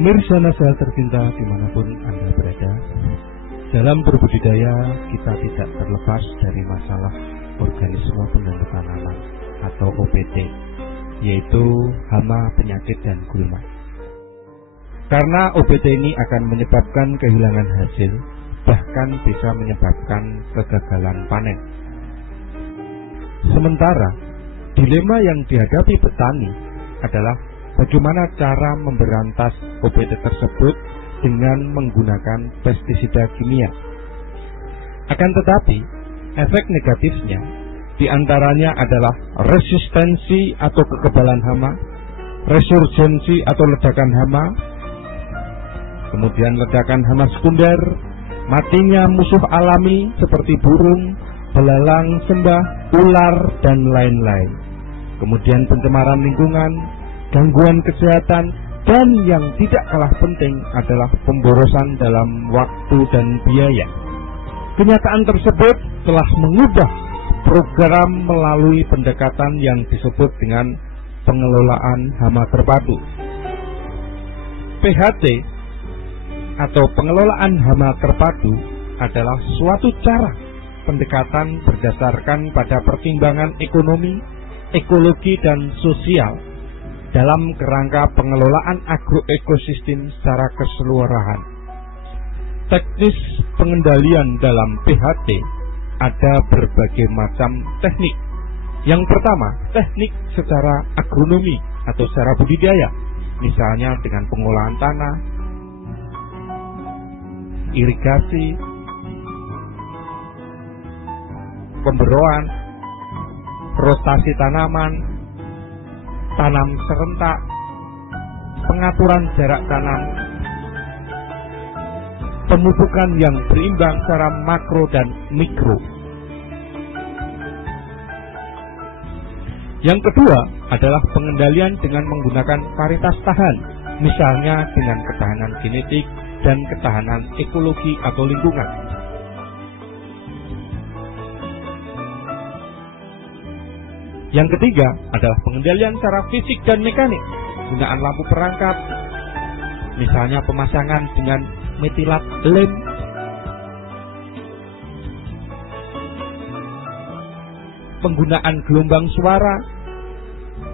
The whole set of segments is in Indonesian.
Pemirsa Nasa tercinta dimanapun Anda berada, dalam berbudidaya kita tidak terlepas dari masalah organisme pengganggu tanaman atau OPT, yaitu hama, penyakit, dan gulma. Karena OPT ini akan menyebabkan kehilangan hasil, bahkan bisa menyebabkan kegagalan panen. Sementara dilema yang dihadapi petani adalah bagaimana cara memberantas OPT tersebut dengan menggunakan pestisida kimia. Akan tetapi, efek negatifnya diantaranya adalah resistensi atau kekebalan hama, resurgensi atau ledakan hama, kemudian ledakan hama sekunder, matinya musuh alami seperti burung, belalang, sembah, ular, dan lain-lain. Kemudian pencemaran lingkungan, gangguan kesehatan, dan yang tidak kalah penting adalah pemborosan dalam waktu dan biaya. Kenyataan tersebut telah mengubah program melalui pendekatan yang disebut dengan pengelolaan hama terpadu. PHT atau pengelolaan hama terpadu adalah suatu cara pendekatan berdasarkan pada pertimbangan ekonomi, ekologi, dan sosial dalam kerangka pengelolaan agroekosistem secara keseluruhan. Teknis pengendalian dalam PHT ada berbagai macam teknik. Yang pertama, teknik secara agronomi atau secara budidaya, misalnya dengan pengolahan tanah, irigasi, pemberoan, rotasi tanaman, tanam serentak, pengaturan jarak tanam, pemupukan yang berimbang secara makro dan mikro. Yang kedua adalah pengendalian dengan menggunakan varietas tahan, misalnya dengan ketahanan genetik dan ketahanan ekologi atau lingkungan. Yang ketiga adalah pengendalian secara fisik dan mekanik, penggunaan lampu perangkat, misalnya pemasangan dengan metilat lem, penggunaan gelombang suara,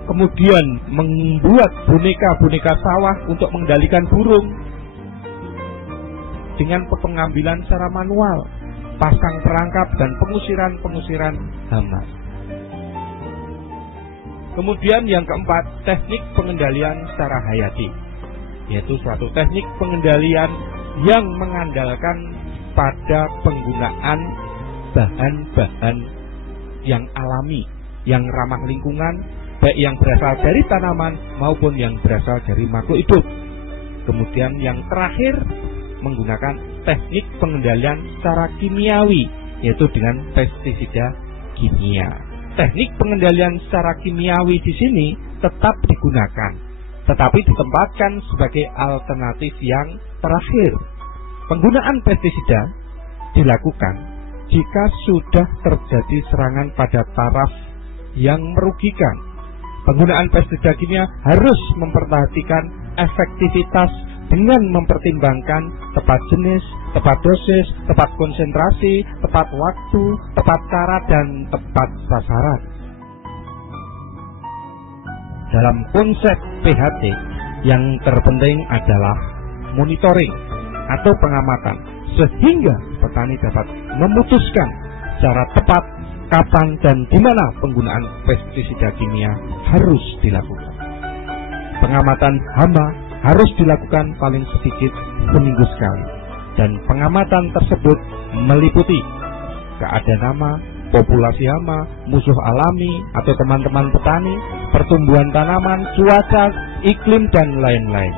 kemudian membuat boneka-boneka sawah untuk mengendalikan burung dengan pengambilan secara manual, pasang perangkap, dan pengusiran hama. Kemudian yang keempat, teknik pengendalian secara hayati, yaitu suatu teknik pengendalian yang mengandalkan pada penggunaan bahan-bahan yang alami, yang ramah lingkungan, baik yang berasal dari tanaman maupun yang berasal dari makhluk hidup. Kemudian yang terakhir, menggunakan teknik pengendalian secara kimiawi, yaitu dengan pestisida kimia. Teknik pengendalian secara kimiawi di sini tetap digunakan, tetapi ditempatkan sebagai alternatif yang terakhir. Penggunaan pestisida dilakukan jika sudah terjadi serangan pada taraf yang merugikan. Penggunaan pestisida kimia harus memperhatikan efektivitas dengan mempertimbangkan tepat jenis, tepat dosis, tepat konsentrasi, tepat waktu, tepat cara, dan tepat sasaran. Dalam konsep PHT, yang terpenting adalah monitoring atau pengamatan, sehingga petani dapat memutuskan secara tepat kapan dan di mana penggunaan pestisida kimia harus dilakukan. Pengamatan hama harus dilakukan paling sedikit seminggu sekali, dan pengamatan tersebut meliputi keadaan hama, populasi hama, musuh alami atau teman-teman petani, pertumbuhan tanaman, cuaca, iklim, dan lain-lain.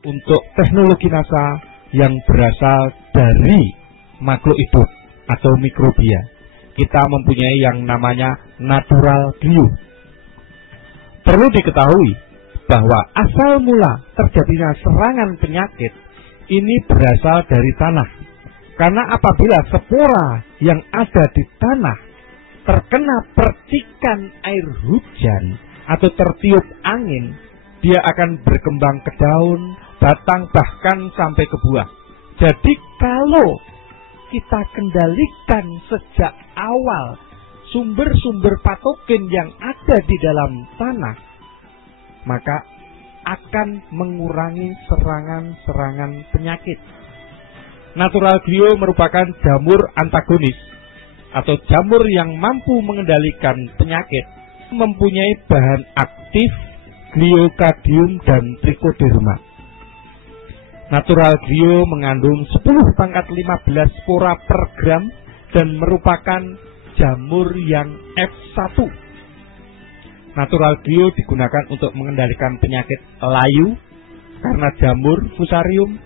Untuk teknologi NASA yang berasal dari makhluk hidup atau mikrobia, kita mempunyai yang namanya natural glue. Perlu diketahui bahwa asal mula terjadinya serangan penyakit ini berasal dari tanah. Karena apabila spora yang ada di tanah terkena percikan air hujan atau tertiup angin, dia akan berkembang ke daun, batang, bahkan sampai ke buah. Jadi kalau kita kendalikan sejak awal sumber-sumber patogen yang ada di dalam tanah, maka akan mengurangi serangan-serangan penyakit. Natural Glio merupakan jamur antagonis atau jamur yang mampu mengendalikan penyakit, mempunyai bahan aktif gliokadium dan trichoderma. Natural Glio mengandung 10⁻15 spora per gram dan merupakan jamur yang F1. Natural Glio digunakan untuk mengendalikan penyakit layu karena jamur fusarium,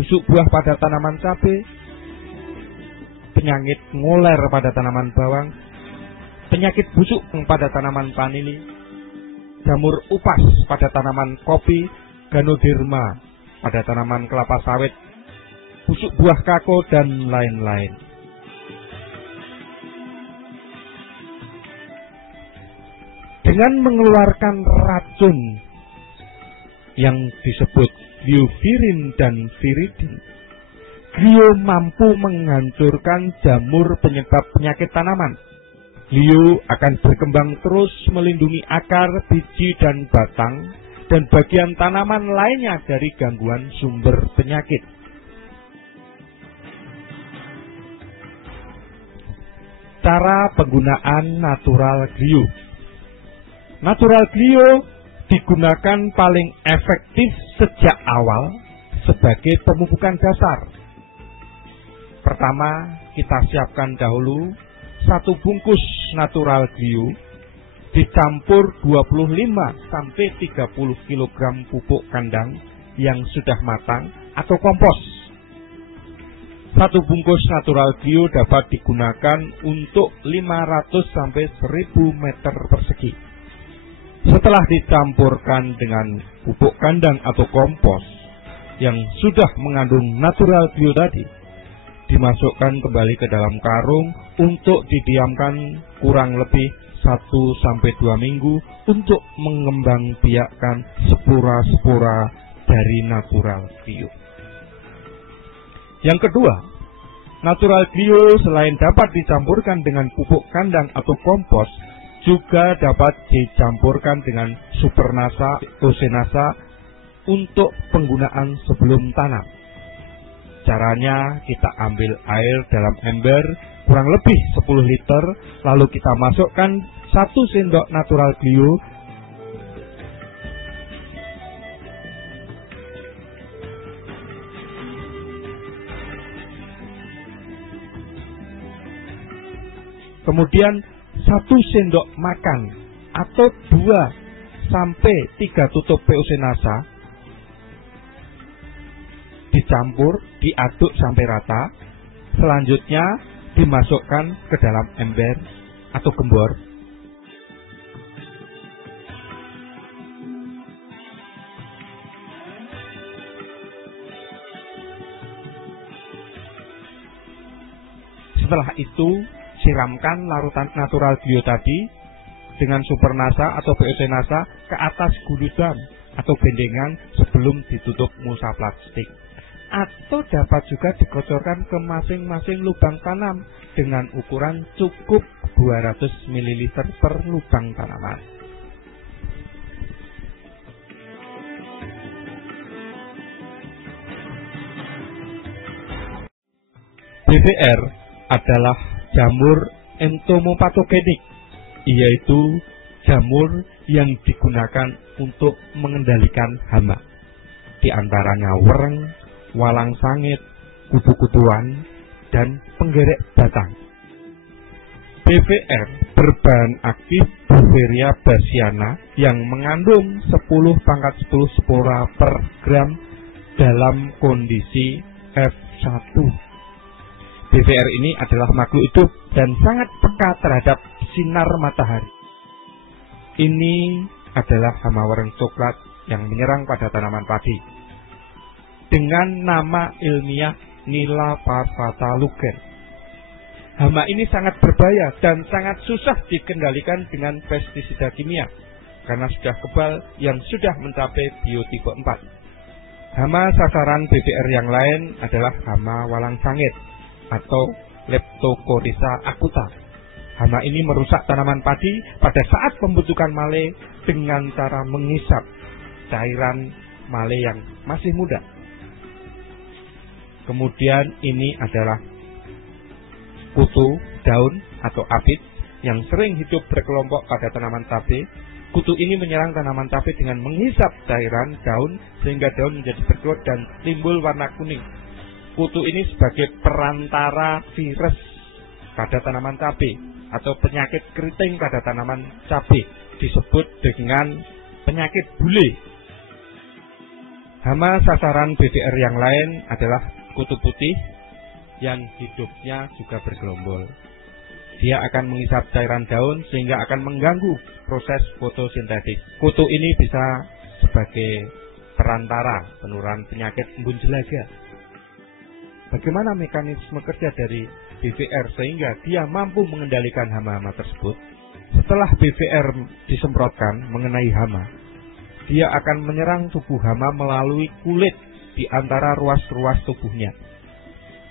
busuk buah pada tanaman cabai, penyakit ngoler pada tanaman bawang, penyakit busuk pada tanaman vanili, jamur upas pada tanaman kopi, ganoderma pada tanaman kelapa sawit, busuk buah kako, dan lain-lain. Dengan mengeluarkan racun yang disebut gliovirin dan viridin, Glio mampu menghancurkan jamur penyebab penyakit tanaman. Glio akan berkembang terus melindungi akar, biji, dan batang, dan bagian tanaman lainnya dari gangguan sumber penyakit. Cara penggunaan Natural Glio. Natural Glio digunakan paling efektif sejak awal sebagai pemupukan dasar. Pertama, kita siapkan dahulu 1 bungkus Natural Glio dicampur 25–30 kg pupuk kandang yang sudah matang atau kompos. 1 bungkus Natural Glio dapat digunakan untuk 500–1000 meter persegi. Setelah dicampurkan dengan pupuk kandang atau kompos yang sudah mengandung Natural Glio tadi, dimasukkan kembali ke dalam karung untuk didiamkan kurang lebih 1–2 minggu untuk mengembangbiakkan spora-spora dari Natural Glio. Yang kedua, Natural Glio selain dapat dicampurkan dengan pupuk kandang atau kompos, juga dapat dicampurkan dengan Supernasa, Osenasa untuk penggunaan sebelum tanam. Caranya, kita ambil air dalam ember kurang lebih 10 liter, lalu kita masukkan 1 sendok Natural Glio kemudian 1 sendok makan atau 2–3 tutup Osenasa dicampur, diaduk sampai rata. Selanjutnya dimasukkan ke dalam ember atau gembor. Setelah itu, siramkan larutan Natural Glio tadi dengan Supernasa atau Osenasa ke atas guludan atau bendengan sebelum ditutup mulsa plastik. Atau dapat juga dikocorkan ke masing-masing lubang tanam dengan ukuran cukup 200 ml per lubang tanaman. BVR adalah jamur entomopatogenik, yaitu jamur yang digunakan untuk mengendalikan hama, di antaranya wereng, walang sangit, kutu-kutuan, dan penggerek batang. BVR berbahan aktif Beauveria bassiana yang mengandung 10⁻10 spora per gram dalam kondisi F1. BVR ini adalah makhluk hidup dan sangat peka terhadap sinar matahari. Ini adalah hama warna coklat yang menyerang pada tanaman padi dengan nama ilmiah Nila parvata luger. Hama ini sangat berbahaya dan sangat susah dikendalikan dengan pestisida kimia karena sudah kebal yang sudah mencapai biotipe 4. Hama sasaran BBR yang lain adalah hama walang sangit atau Leptocoryza acuta. Hama ini merusak tanaman padi pada saat pembentukan male dengan cara menghisap cairan male yang masih muda. Kemudian ini adalah kutu daun atau apit yang sering hidup berkelompok pada tanaman cabai. Kutu ini menyerang tanaman cabai dengan menghisap cairan daun sehingga daun menjadi berkerut dan timbul warna kuning. Kutu ini sebagai perantara virus pada tanaman cabai atau penyakit keriting pada tanaman cabai, disebut dengan penyakit bule. Hama sasaran BBR yang lain adalah kutu putih yang hidupnya juga bergelombol. Dia akan menghisap cairan daun sehingga akan mengganggu proses fotosintesis. Kutu ini bisa sebagai perantara penularan penyakit embun jelaga. Bagaimana mekanisme kerja dari BVR sehingga dia mampu mengendalikan hama-hama tersebut? Setelah BVR disemprotkan mengenai hama, dia akan menyerang tubuh hama melalui kulit di antara ruas-ruas tubuhnya.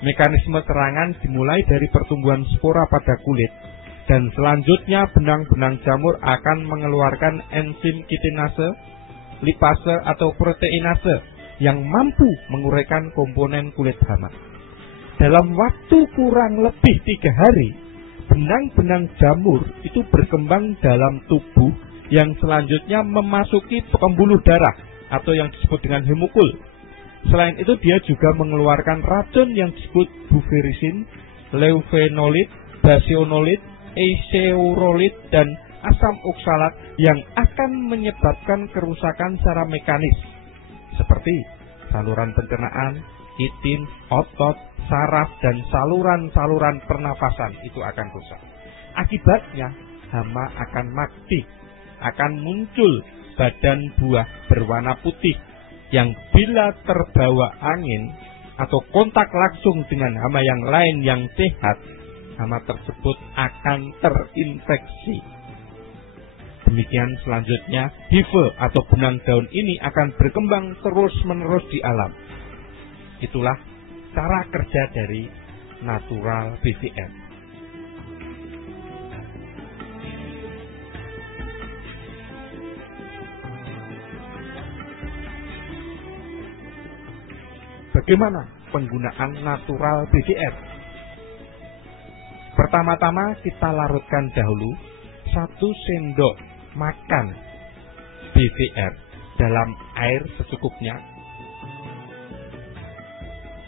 Mekanisme serangan dimulai dari pertumbuhan spora pada kulit dan selanjutnya benang-benang jamur akan mengeluarkan enzim kitinase, lipase atau proteinase yang mampu menguraikan komponen kulit hama. Dalam waktu kurang lebih 3 hari, benang-benang jamur itu berkembang dalam tubuh yang selanjutnya memasuki pembuluh darah atau yang disebut dengan hemukul. Selain itu dia juga mengeluarkan racun yang disebut buferisin, leufenolit, basionolit, eseaurolit, dan asam oksalat yang akan menyebabkan kerusakan secara mekanis seperti saluran pencernaan, itin, otot, saraf, dan saluran-saluran pernafasan itu akan rusak. Akibatnya hama akan mati, akan muncul badan buah berwarna putih yang bila terbawa angin atau kontak langsung dengan hama yang lain yang sehat, hama tersebut akan terinfeksi. Demikian selanjutnya, hive atau benang daun ini akan berkembang terus-menerus di alam. Itulah cara kerja dari natural BVR. Bagaimana penggunaan natural BVR? Pertama-tama kita larutkan dahulu 1 sendok makan BVR dalam air secukupnya.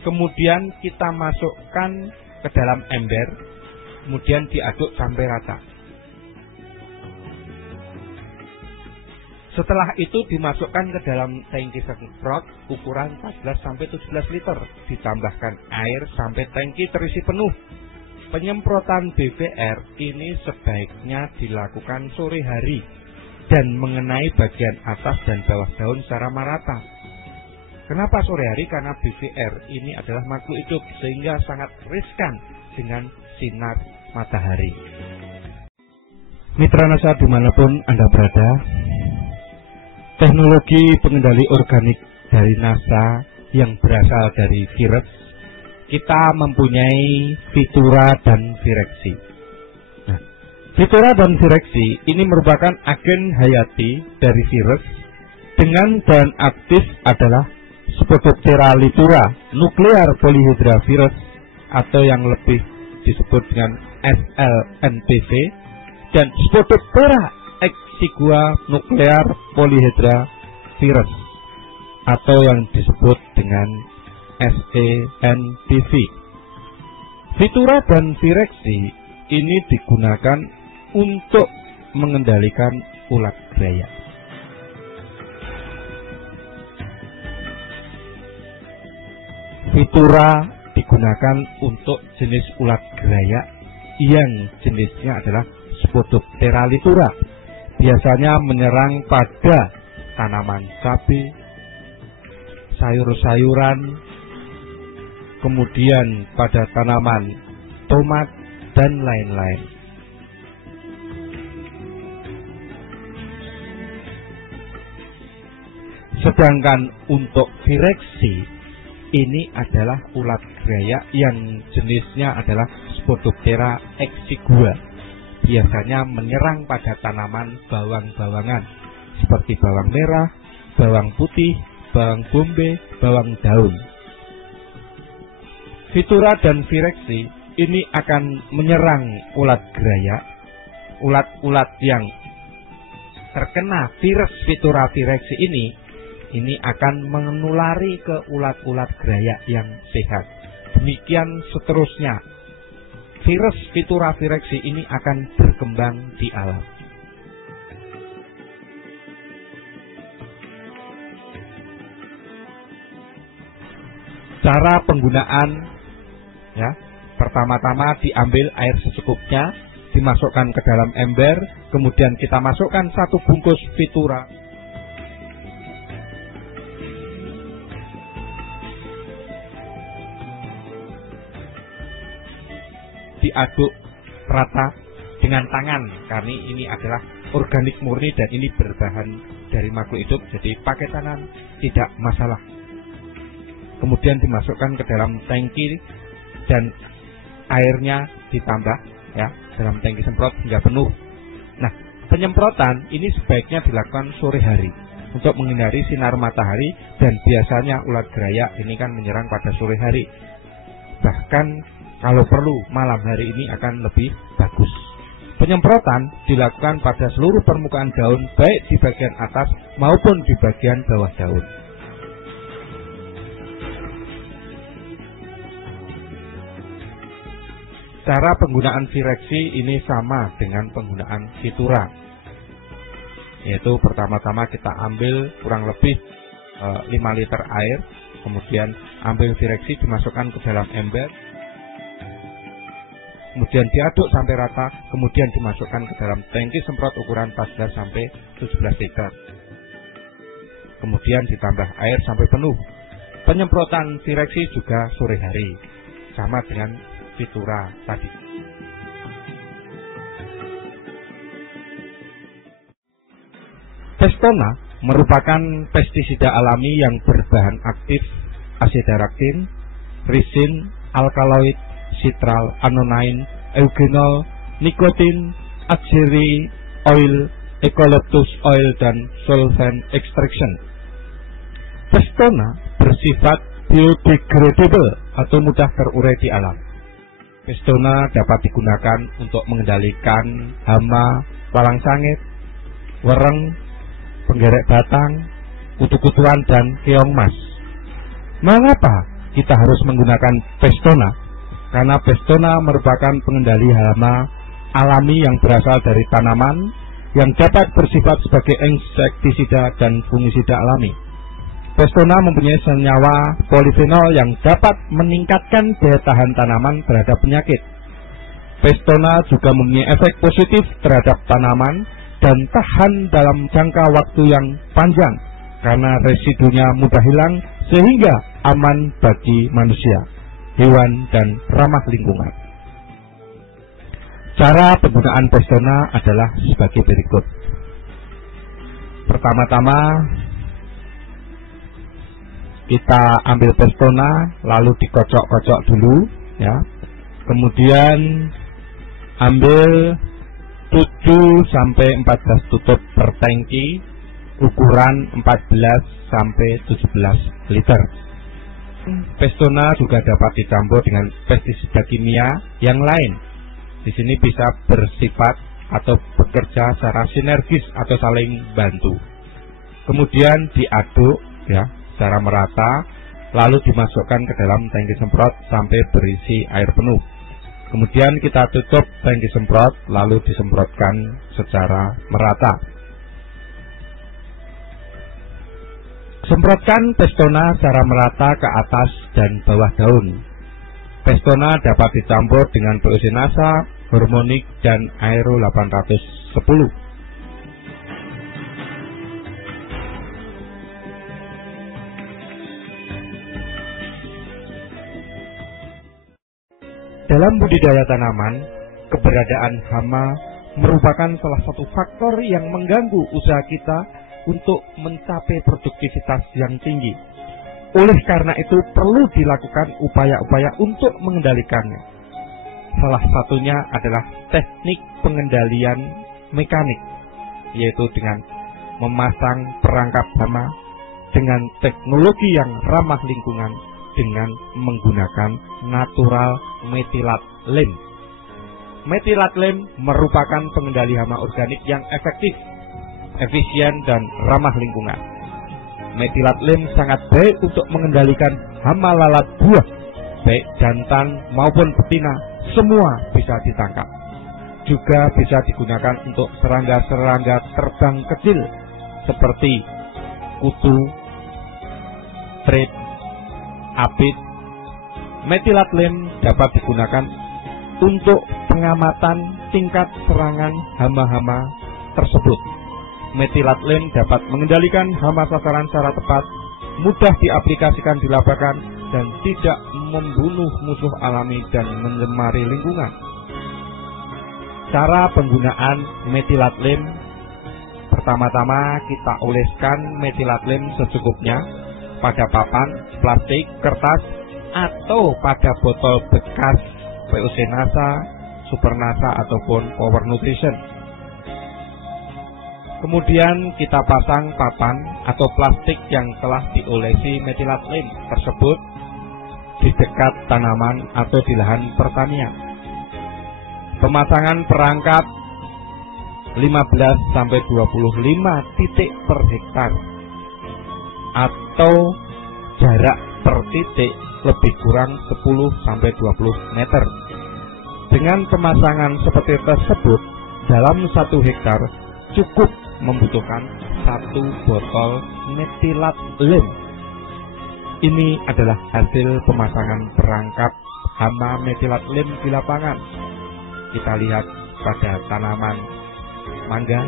Kemudian kita masukkan ke dalam ember, kemudian diaduk sampai rata. Setelah itu dimasukkan ke dalam tangki semprot ukuran 14-17 liter. Ditambahkan air sampai tangki terisi penuh. Penyemprotan BVR ini sebaiknya dilakukan sore hari dan mengenai bagian atas dan bawah daun secara merata. Kenapa sore hari? Karena BVR ini adalah makhluk hidup sehingga sangat riskan dengan sinar matahari. Mitra NASA dimanapun Anda berada, teknologi pengendali organik dari NASA yang berasal dari virus, kita mempunyai Vitura dan Vireksi. Nah, Vitura dan Vireksi ini merupakan agen hayati dari virus dengan bahan aktif adalah Spodoptera litura nuklear polyhedra virus atau yang lebih disebut dengan SLNPV, dan Spodoptera exigua nuklear polyhedra virus atau yang disebut dengan SENPV. Vitura dan Vireksi ini digunakan untuk mengendalikan ulat graya. Vitura digunakan untuk jenis ulat graya yang jenisnya adalah Spodoptera litura, biasanya menyerang pada tanaman cabai, sayur-sayuran, kemudian pada tanaman tomat dan lain-lain. Sedangkan untuk vireksi, ini adalah ulat geraya yang jenisnya adalah Spodoptera exigua. Biasanya menyerang pada tanaman bawang-bawangan seperti bawang merah, bawang putih, bawang bombay, bawang daun. Phytura dan vireksi ini akan menyerang ulat geraya. Ulat-ulat yang terkena virus Phytura vireksi ini akan menulari ke ulat-ulat geraya yang sehat. Demikian seterusnya. Virus Phytura vireksi ini akan berkembang di alam. Cara penggunaan, ya, pertama-tama diambil air secukupnya, dimasukkan ke dalam ember, kemudian kita masukkan 1 bungkus Phytura. Diaduk rata dengan tangan, karena ini adalah organik murni dan ini berbahan dari makhluk hidup, jadi pakai tangan tidak masalah. Kemudian dimasukkan ke dalam tangki dan airnya ditambah, ya, dalam tangki semprot hingga penuh. Nah, penyemprotan ini sebaiknya dilakukan sore hari untuk menghindari sinar matahari, dan biasanya ulat geraya ini kan menyerang pada sore hari. Bahkan kalau perlu malam hari ini akan lebih bagus. Penyemprotan dilakukan pada seluruh permukaan daun, baik di bagian atas maupun di bagian bawah daun. Cara penggunaan vireksi ini sama dengan penggunaan Phytura, yaitu pertama-tama kita ambil kurang lebih 5 liter air, kemudian ambil vireksi dimasukkan ke dalam ember, kemudian diaduk sampai rata, kemudian dimasukkan ke dalam tangki semprot ukuran 14 sampai 17 liter. Kemudian ditambah air sampai penuh. Penyemprotan vireksi juga sore hari, sama dengan Phytura tadi. Pestona merupakan pestisida alami yang berbahan aktif asidaraktin, risin, alkaloid, citral, anonain, eugenol, nikotin, axeri oil, eucalyptus oil, dan solvent extraction. Pestona bersifat biodegradable atau mudah terurai di alam. Pestona dapat digunakan untuk mengendalikan hama, walang sangit, wereng, penggerek batang, kutu-kutuan, dan keong mas. Mengapa kita harus menggunakan Pestona? Karena Pestona merupakan pengendali hama alami yang berasal dari tanaman yang dapat bersifat sebagai insektisida dan fungisida alami. Pestona mempunyai senyawa polifenol yang dapat meningkatkan daya tahan tanaman terhadap penyakit. Pestona juga mempunyai efek positif terhadap tanaman dan tahan dalam jangka waktu yang panjang karena residunya mudah hilang sehingga aman bagi manusia, hewan, dan ramah lingkungan. Cara penggunaan Pestona adalah sebagai berikut. Pertama-tama kita ambil Pestona lalu dikocok-kocok dulu, ya. Kemudian ambil 7 sampai 14 tutup per tangki ukuran 14 sampai 17 liter. Pestona juga dapat dicampur dengan pestisida kimia yang lain. Di sini bisa bersifat atau bekerja secara sinergis atau saling bantu. Kemudian diaduk, ya, secara merata, lalu dimasukkan ke dalam tangki semprot sampai berisi air penuh. Kemudian kita tutup tangki semprot lalu disemprotkan secara merata. Semprotkan Pestona secara merata ke atas dan bawah daun. Pestona dapat dicampur dengan POC nasa, hormonik, dan aero 810. Dalam budidaya tanaman, keberadaan hama merupakan salah satu faktor yang mengganggu usaha kita untuk mencapai produktivitas yang tinggi. Oleh karena itu perlu dilakukan upaya-upaya untuk mengendalikannya. Salah satunya adalah teknik pengendalian mekanik, yaitu dengan memasang perangkap hama dengan teknologi yang ramah lingkungan dengan menggunakan natural methylat lem. Methylat lem merupakan pengendali hama organik yang efektif, efisien, dan ramah lingkungan. Methylat lem sangat baik untuk mengendalikan hama lalat buah, baik jantan maupun betina, semua bisa ditangkap. Juga bisa digunakan untuk serangga-serangga terbang kecil seperti kutu, trait, apit. Methylat lem dapat digunakan untuk pengamatan tingkat serangan hama-hama tersebut. Methylat lem dapat mengendalikan hama sasaran secara tepat, mudah diaplikasikan di lapangan, dan tidak membunuh musuh alami dan mencemari lingkungan. Cara penggunaan methylat lem: pertama-tama kita oleskan methylat lem secukupnya pada papan, plastik, kertas, atau pada botol bekas VOC NASA, Super NASA, ataupun Power Nutrition. Kemudian kita pasang papan atau plastik yang telah diolesi methylat lem tersebut di dekat tanaman atau di lahan pertanian. Pemasangan perangkap 15-25 titik per hektar atau jarak per titik lebih kurang 10-20 meter. Dengan pemasangan seperti tersebut, dalam 1 hektar cukup membutuhkan 1 botol methylat lem. Ini adalah hasil pemasangan perangkap hama methylat lem di lapangan. Kita lihat pada tanaman mangga,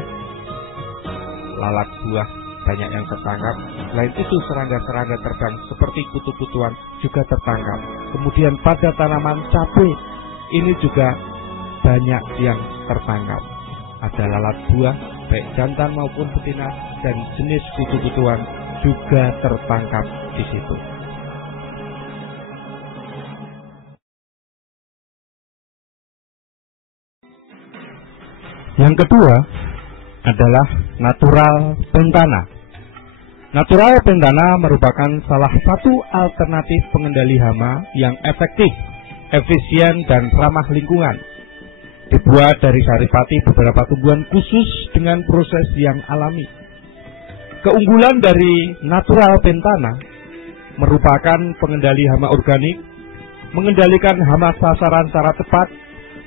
lalat buah banyak yang tertangkap. Selain itu serangga-serangga terbang seperti kutu-kutuan juga tertangkap. Kemudian pada tanaman cabai ini juga banyak yang tertangkap. Ada lalat buah baik jantan maupun betina, dan jenis kutu-kutuan juga tertangkap di situ. Yang kedua adalah natural pentana. Natural pentana merupakan salah satu alternatif pengendali hama yang efektif, efisien, dan ramah lingkungan. Dibuat dari saripati beberapa tumbuhan khusus dengan proses yang alami. Keunggulan dari natural pentana merupakan pengendali hama organik, mengendalikan hama sasaran secara tepat,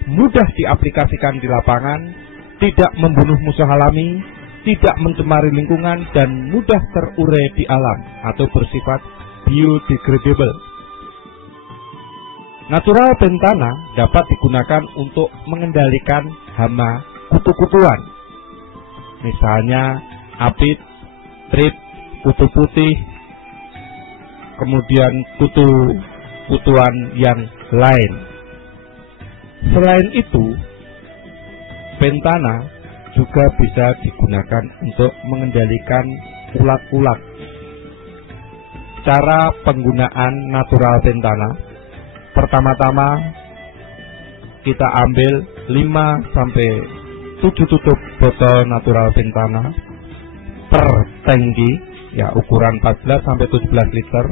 mudah diaplikasikan di lapangan, tidak membunuh musuh alami, tidak mencemari lingkungan, dan mudah terurai di alam atau bersifat biodegradable. Natural pentana dapat digunakan untuk mengendalikan hama kutu-kutuan, misalnya apit, trait, kutu putih, kemudian kutu-kutuan yang lain. Selain itu, pentana juga bisa digunakan untuk mengendalikan ulat-ulat. Cara penggunaan natural pentana: pertama-tama kita ambil 5-7 tutup botol natural pentana per tangki, ya ukuran 14-17 liter.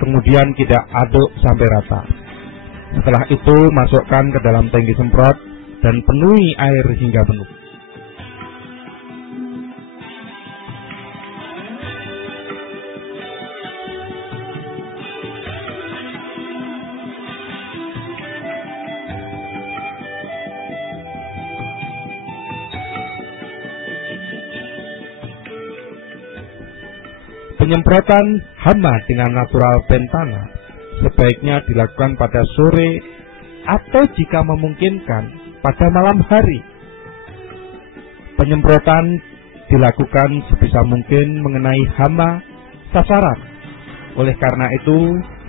Kemudian kita aduk sampai rata. Setelah itu masukkan ke dalam tangki semprot dan penuhi air hingga penuh. Penyemprotan hama dengan natural pentana sebaiknya dilakukan pada sore atau jika memungkinkan pada malam hari. Penyemprotan dilakukan sebisa mungkin mengenai hama sasaran. Oleh karena itu,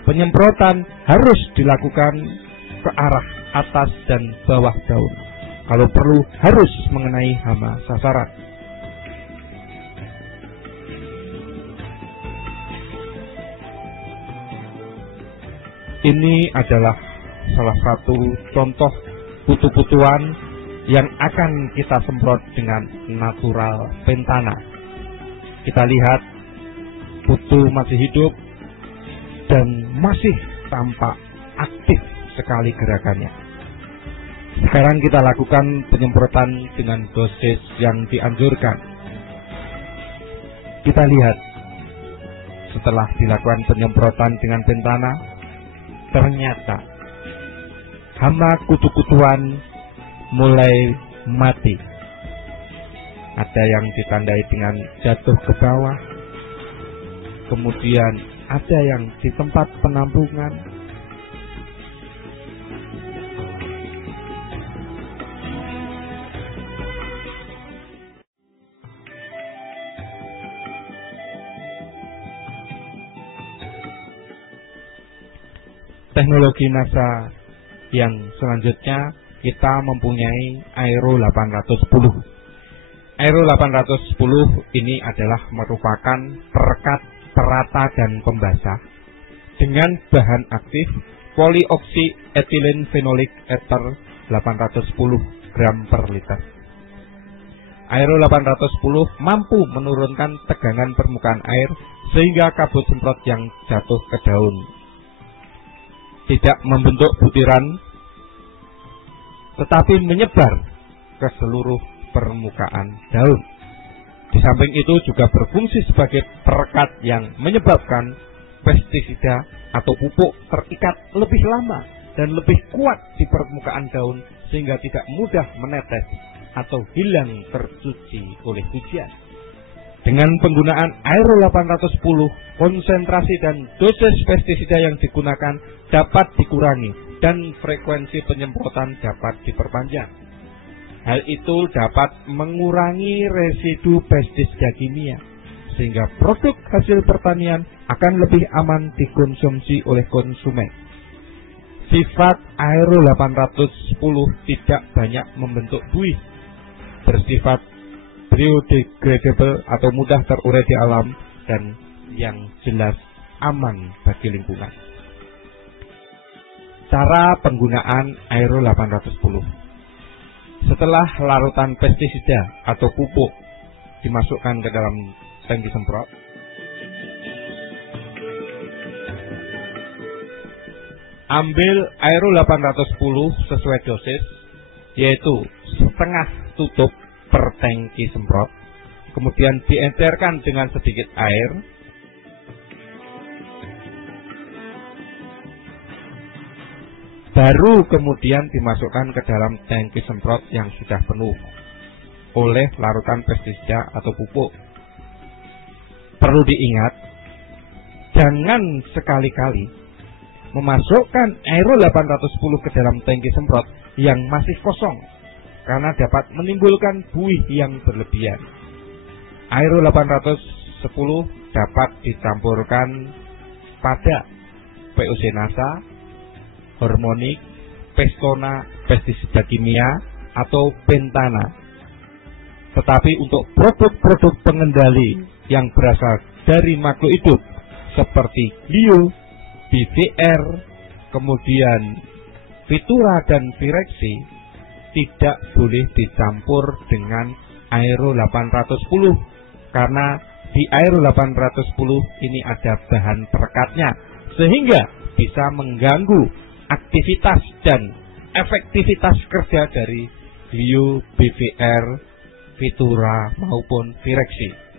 penyemprotan harus dilakukan ke arah atas dan bawah daun. Kalau perlu harus mengenai hama sasaran. Ini adalah salah satu contoh putu-putuan yang akan kita semprot dengan natural pentana. Kita lihat putu masih hidup dan masih tampak aktif sekali gerakannya. Sekarang kita lakukan penyemprotan dengan dosis yang dianjurkan. Kita lihat setelah dilakukan penyemprotan dengan pentana, ternyata hama kutu-kutuan mulai mati. Ada yang ditandai dengan jatuh ke bawah, kemudian ada yang di tempat penampungan. Teknologi NASA yang selanjutnya, kita mempunyai Aero 810. Aero 810 ini adalah merupakan perekat, perata, dan pembasah dengan bahan aktif polioksi etilen ether 810 gram per liter. Aero 810 mampu menurunkan tegangan permukaan air sehingga kabut semprot yang jatuh ke daun tidak membentuk butiran, tetapi menyebar ke seluruh permukaan daun. Di samping itu juga berfungsi sebagai perekat yang menyebabkan pestisida atau pupuk terikat lebih lama dan lebih kuat di permukaan daun sehingga tidak mudah menetes atau hilang tercuci oleh hujan. Dengan penggunaan Aero 810, konsentrasi dan dosis pestisida yang digunakan dapat dikurangi dan frekuensi penyemprotan dapat diperpanjang. Hal itu dapat mengurangi residu pestisida kimia, sehingga produk hasil pertanian akan lebih aman dikonsumsi oleh konsumen. Sifat Aero 810 tidak banyak membentuk buih, bersifat biodegradable atau mudah terurai di alam, dan yang jelas aman bagi lingkungan. Cara penggunaan Aero 810. Setelah larutan pestisida atau pupuk dimasukkan ke dalam tangki semprot, ambil Aero 810 sesuai dosis, yaitu setengah tutup per tangki semprot, kemudian diencerkan dengan sedikit air, baru kemudian dimasukkan ke dalam tangki semprot yang sudah penuh oleh larutan pestisida atau pupuk. Perlu diingat, jangan sekali-kali memasukkan Aero 810 ke dalam tangki semprot yang masih kosong, karena dapat menimbulkan buih yang berlebihan. Aero 810 dapat dicampurkan pada POC NASA, hormonik, pestona, pestisida kimia, atau pentana. Tetapi untuk produk-produk pengendali yang berasal dari makhluk hidup seperti glio, BVR, kemudian Vitura dan Vireksi, tidak boleh dicampur dengan Aero 810, karena di Aero 810 ini ada bahan perekatnya sehingga bisa mengganggu aktivitas dan efektivitas kerja dari glio, BVR, Vitura maupun Vireksi.